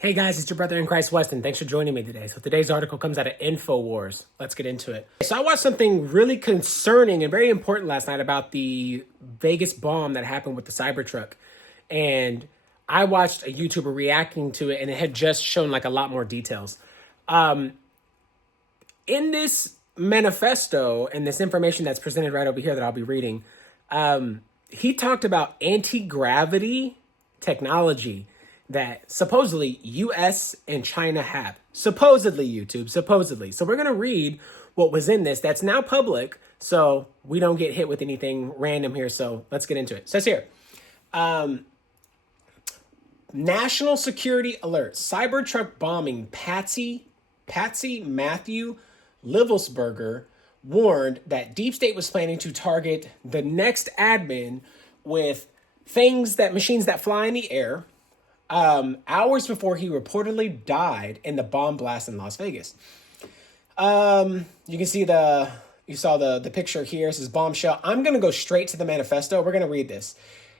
Hey guys, it's your brother in Christ, Weston. Thanks for joining me today. So today's article comes out of InfoWars. Let's get into it. So I watched something really concerning and very important last night about the Vegas bomb that happened with the Cybertruck. And I watched a YouTuber reacting to it, and it had just shown like a lot more details. In this manifesto and this information that's presented right over here that I'll be reading, he talked about anti-gravity technology that supposedly US and China have. Supposedly, YouTube, supposedly. So we're going to read what was in this that's now public so we don't get hit with anything random here. So let's get into it. It says here, national security alert, Cybertruck bombing, Patsy Matthew Livelsberger warned that Deep State was planning to target the next admin with machines that fly in the air, hours before he reportedly died in the bomb blast in Las Vegas. You can see you saw the picture here. This is bombshell. I'm going to go straight to the manifesto. We're going to read this.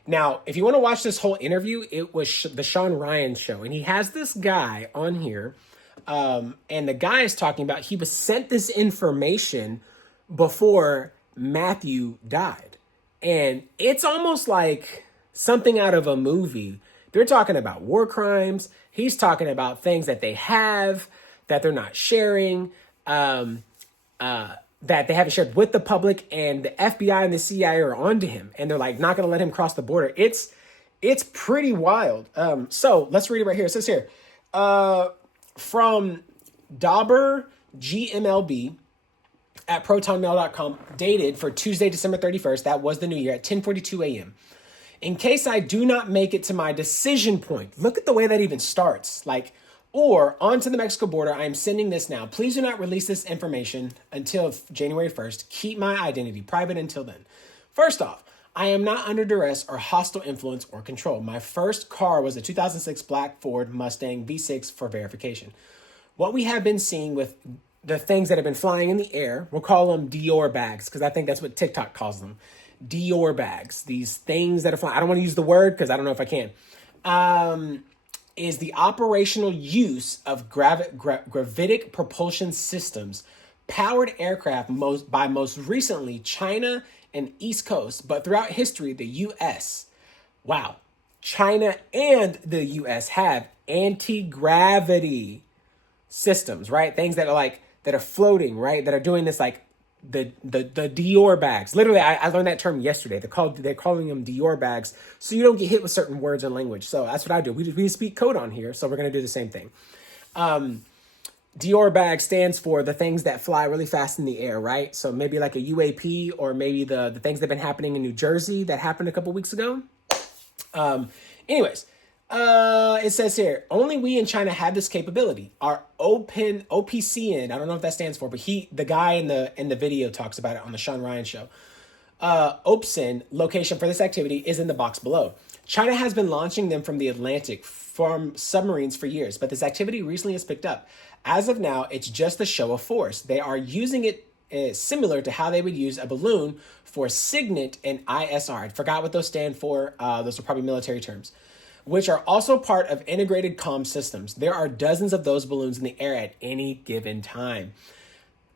Now, if you want to watch this whole interview, it was the Sean Ryan show. And he has this guy on here. And the guy is talking about he was sent this information before Matthew died. And it's almost like something out of a movie. They're talking about war crimes. He's talking about things that they have, that they're not sharing, that they haven't shared with the public, and the FBI and the CIA are onto him, and they're like not going to let him cross the border. It's pretty wild. So let's read it right here. It says here, from Dauber GMLB at protonmail.com, dated for Tuesday, December 31st. That was the new year at 10:42 a.m. In case I do not make it to my decision point, look at the way that even starts. Or onto the Mexico border, I am sending this now. Please do not release this information until January 1st. Keep my identity private until then. First off, I am not under duress or hostile influence or control. My first car was a 2006 black Ford Mustang V6 for verification. What we have been seeing with the things that have been flying in the air, we'll call them Dior bags, because I think that's what TikTok calls them. Dior bags, these things that are flying. I don't want to use the word because I don't know if I can. Is the operational use of gravitic propulsion systems, powered aircraft most recently China and East Coast, but throughout history, the U.S. Wow. China and the U.S. have anti-gravity systems, right? Things that are floating, right? That are doing this the Dior bags. Literally, I learned that term yesterday. They're calling them Dior bags, so you don't get hit with certain words and language. So that's what I do. We speak code on here, so we're gonna do the same thing. Dior bag stands for the things that fly really fast in the air, right? So maybe like a UAP, or maybe the things that have been happening in New Jersey that happened a couple weeks ago. Anyways. It says here, only we in China have this capability. Our open OPCN, I don't know what that stands for, but the guy in the video talks about it on the Sean Ryan show. OPCN location for this activity is in the box below. China has been launching them from the Atlantic from submarines for years, but this activity recently has picked up. As of now, it's just a show of force. They are using it similar to how they would use a balloon for SIGINT and ISR. I forgot what those stand for. Those are probably military terms, which are also part of integrated comm systems. There are dozens of those balloons in the air at any given time.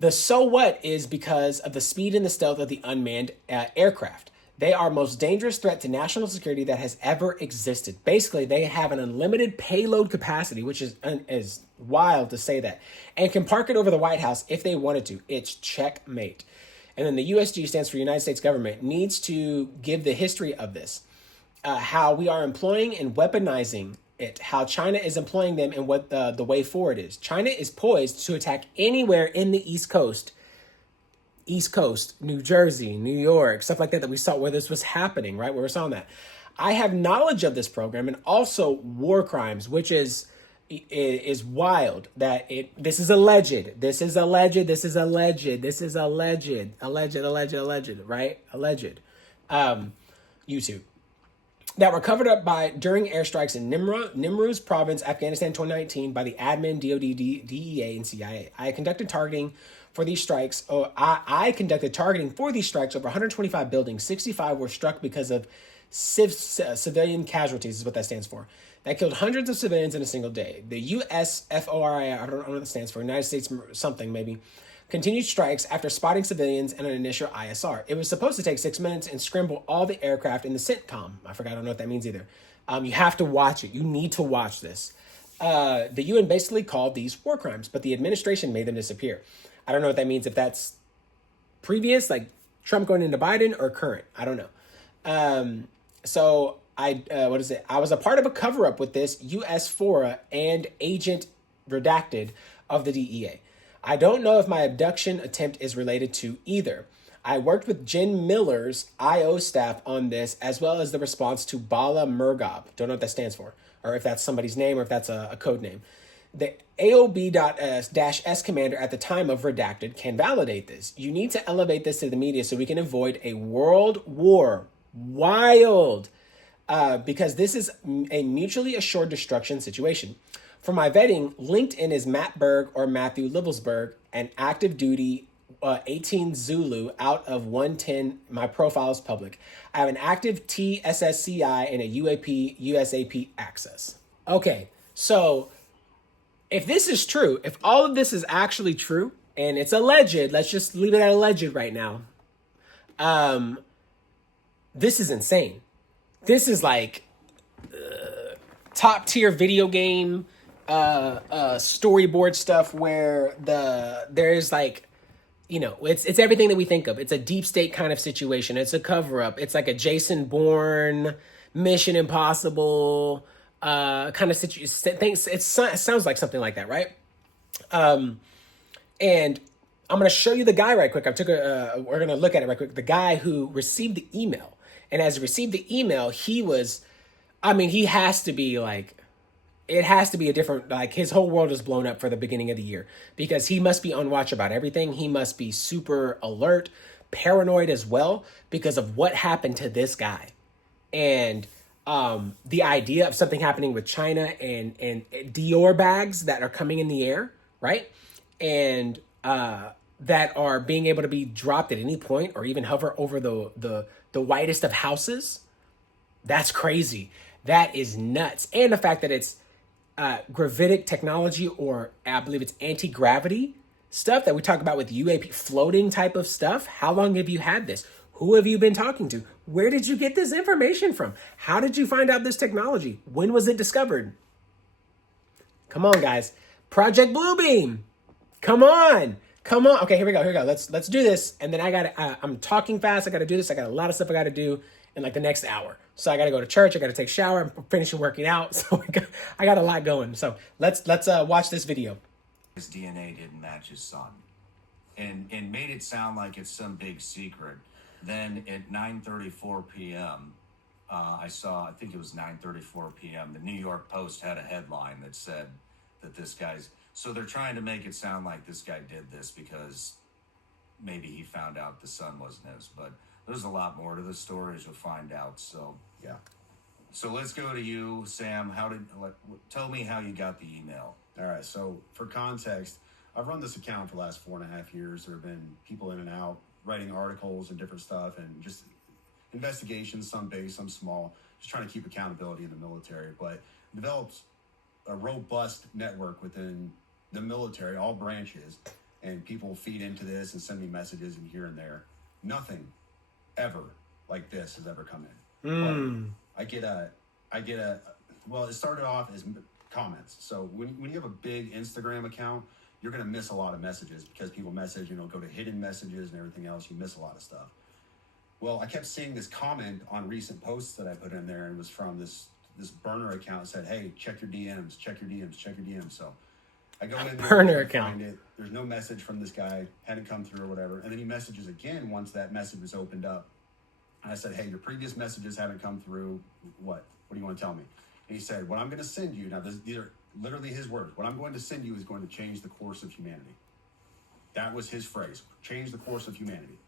The so what is because of the speed and the stealth of the unmanned aircraft. They are most dangerous threat to national security that has ever existed. Basically, they have an unlimited payload capacity, which is wild to say that, and can park it over the White House if they wanted to. It's checkmate. And then the USG stands for United States government, needs to give the history of this. How we are employing and weaponizing it, how China is employing them, and what the way forward is. China is poised to attack anywhere in the East Coast, New Jersey, New York, stuff like that we saw where this was happening, right? Where we're saw that. I have knowledge of this program and also war crimes, which is wild that this is alleged, right? Alleged. YouTube. That were covered up during airstrikes in Nimruz province, Afghanistan, 2019 by the admin, DOD, DEA, and CIA. I conducted targeting for these strikes. I conducted targeting for these strikes over 125 buildings. 65 were struck because of civilian casualties is what that stands for. That killed hundreds of civilians in a single day. The USFORI, I don't know what that stands for, United States something maybe, continued strikes after spotting civilians and an initial ISR. It was supposed to take 6 minutes and scramble all the aircraft in the CENTCOM. I don't know what that means either. You have to watch it. You need to watch this. The UN basically called these war crimes, but the administration made them disappear. I don't know what that means, if that's previous, like Trump going into Biden, or current. I don't know. I was a part of a cover-up with this US FORA and Agent Redacted of the DEA. I don't know if my abduction attempt is related to either. I worked with Jen Miller's IO staff on this, as well as the response to Bala Murgab. Don't know what that stands for, or if that's somebody's name, or if that's a code name. The AOB-S commander at the time of Redacted can validate this. You need to elevate this to the media so we can avoid a world war. Wild. Because this is a mutually assured destruction situation. For my vetting, LinkedIn is Matt Berg or Matthew Livelsberg, an active duty 18 Zulu out of 110. My profile is public. I have an active TSSCI and a UAP USAP access. Okay, so if this is true, if all of this is actually true, and it's alleged, let's just leave it at alleged right now. This is insane. This is like top tier video game storyboard stuff where there's like, it's everything that we think of. It's a deep state kind of situation. It's a cover up. It's like a Jason Bourne, Mission Impossible kind of situation. It sounds like something like that, right? And I'm going to show you the guy right quick. We're going to look at it right quick. The guy who received the email. And as he received the email, he has to be like, it has to be a different, like his whole world is blown up for the beginning of the year, because he must be on watch about everything. He must be super alert, paranoid as well, because of what happened to this guy. And the idea of something happening with China and Dior bags that are coming in the air, right? And that are being able to be dropped at any point or even hover over the whitest of houses. That's crazy. That is nuts. And the fact that it's gravitic technology, or I believe it's anti-gravity stuff that we talk about with UAP, floating type of stuff. How long have you had this? Who have you been talking to? Where did you get this information from? How did you find out this technology? When was it discovered? Come on, guys. Project Bluebeam. Come on. Okay, here we go. Let's do this. And then I'm talking fast. I got to do this. I got a lot of stuff I got to do in like the next hour. So I got to go to church. I got to take a shower. I'm finishing working out. So I got a lot going. So let's watch this video. His DNA didn't match his son, and made it sound like it's some big secret. Then at 9:34 p.m., I think it was 9:34 p.m., the New York Post had a headline that said that this guy's, so they're trying to make it sound like this guy did this because maybe he found out the son wasn't his, but there's a lot more to the story, as you'll find out. So, yeah. So let's go to you, Sam. Tell me how you got the email. All right. So for context, I've run this account for the last 4.5 years. There have been people in and out writing articles and different stuff, and just investigations, some big, some small, just trying to keep accountability in the military. But developed a robust network within the military, all branches, and people feed into this and send me messages and here and there. Nothing ever like this has ever come in. Well, it started off as comments. So when you have a big Instagram account, you're going to miss a lot of messages because people message, go to hidden messages and everything else. You miss a lot of stuff. Well, I kept seeing this comment on recent posts that I put in there, and it was from this burner account that said, hey, check your DMs. So I go in there, burner account. Find it. There's no message from this guy, hadn't come through or whatever. And then he messages again once that message was opened up. And I said, hey, your previous messages haven't come through. What do you want to tell me? And he said, what I'm going to send you, now these are literally his words, what I'm going to send you is going to change the course of humanity. That was his phrase, change the course of humanity.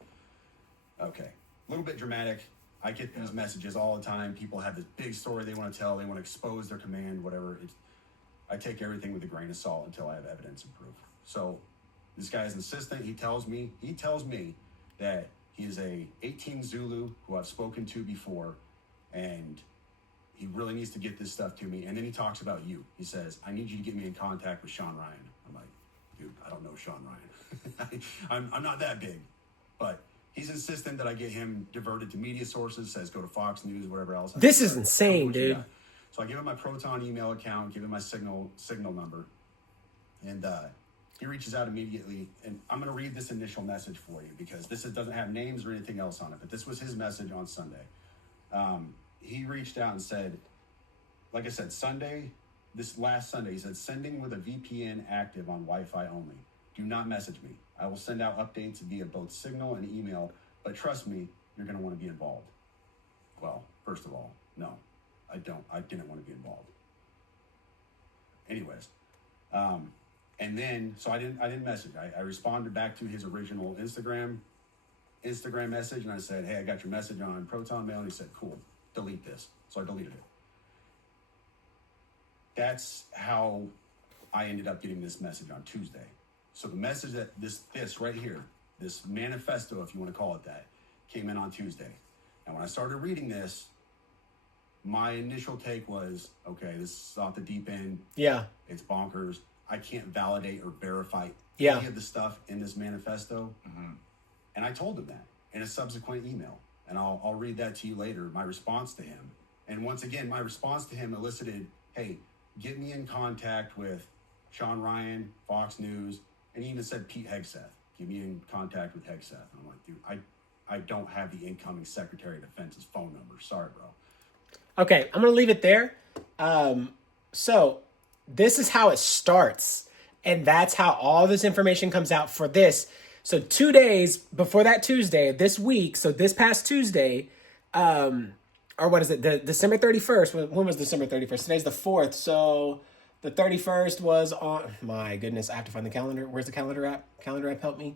Okay, a little bit dramatic. I get these messages all the time. People have this big story they want to tell. They want to expose their command, whatever. I take everything with a grain of salt until I have evidence and proof. So this guy is insistent. He tells me that he is a 18 Zulu who I've spoken to before, and he really needs to get this stuff to me. And then he talks about you. He says, I need you to get me in contact with Sean Ryan. I'm like, dude, I don't know Sean Ryan. I'm not that big. But he's insistent that I get him diverted to media sources, says go to Fox News, whatever else. This is insane, dude. So I give him my Proton email account, give him my signal number, and he reaches out immediately. And I'm going to read this initial message for you because this doesn't have names or anything else on it, but this was his message on Sunday. He reached out and said, like I said, this last Sunday, he said, sending with a VPN active on Wi-Fi only. Do not message me. I will send out updates via both Signal and email, but trust me, you're going to want to be involved. Well, first of all, no, I didn't want to be involved. Anyways, and then, so I didn't message. I responded back to his original Instagram message, and I said, hey, I got your message on Proton Mail, and he said, cool, delete this. So I deleted it. That's how I ended up getting this message on Tuesday. So the message that this right here, this manifesto, if you want to call it that, came in on Tuesday. And when I started reading this, my initial take was, okay, this is off the deep end. Yeah. It's bonkers. I can't validate or verify Yeah. any of the stuff in this manifesto. Mm-hmm. And I told him that in a subsequent email. And I'll read that to you later, my response to him. And once again, my response to him elicited, hey, get me in contact with Sean Ryan, Fox News, and he even said Pete Hegseth. Get me in contact with Hegseth. And I'm like, dude, I don't have the incoming Secretary of Defense's phone number. Sorry, bro. Okay, I'm going to leave it there. So this is how it starts. And that's how all this information comes out for this. So 2 days before that Tuesday, this week, so this past Tuesday, or what is it, December 31st, when was December 31st? Today's the 4th, so the 31st was on, my goodness, I have to find the calendar. Where's the calendar app? Calendar app, help me.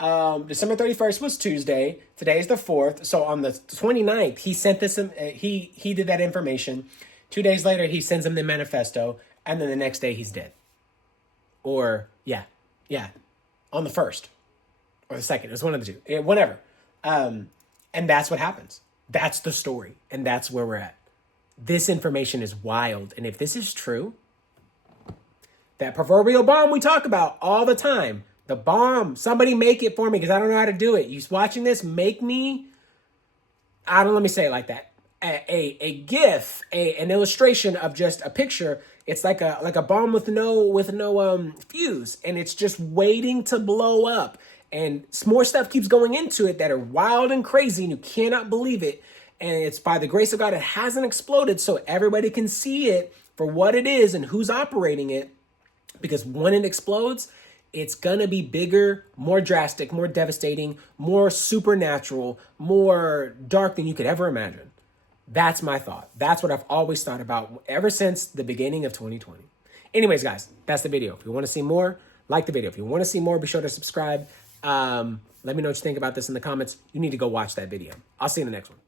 December 31st was Tuesday. Today's the 4th. So on the 29th, he sent this, he did that information. 2 days later, he sends him the manifesto, and then the next day he's dead. Or, yeah, on the 1st or the 2nd. It was one of the two, whatever. And that's what happens. That's the story, and that's where we're at. This information is wild, and if this is true, that proverbial bomb we talk about all the time, the bomb, somebody make it for me because I don't know how to do it. You watching this, make me, let me say it like that. A GIF, an illustration of just a picture. It's like a bomb with no fuse, and it's just waiting to blow up. And more stuff keeps going into it that are wild and crazy, and you cannot believe it. And it's by the grace of God, it hasn't exploded, so everybody can see it for what it is and who's operating it. Because when it explodes, it's going to be bigger, more drastic, more devastating, more supernatural, more dark than you could ever imagine. That's my thought. That's what I've always thought about ever since the beginning of 2020. Anyways, guys, that's the video. If you want to see more, like the video. If you want to see more, be sure to subscribe. Let me know what you think about this in the comments. You need to go watch that video. I'll see you in the next one.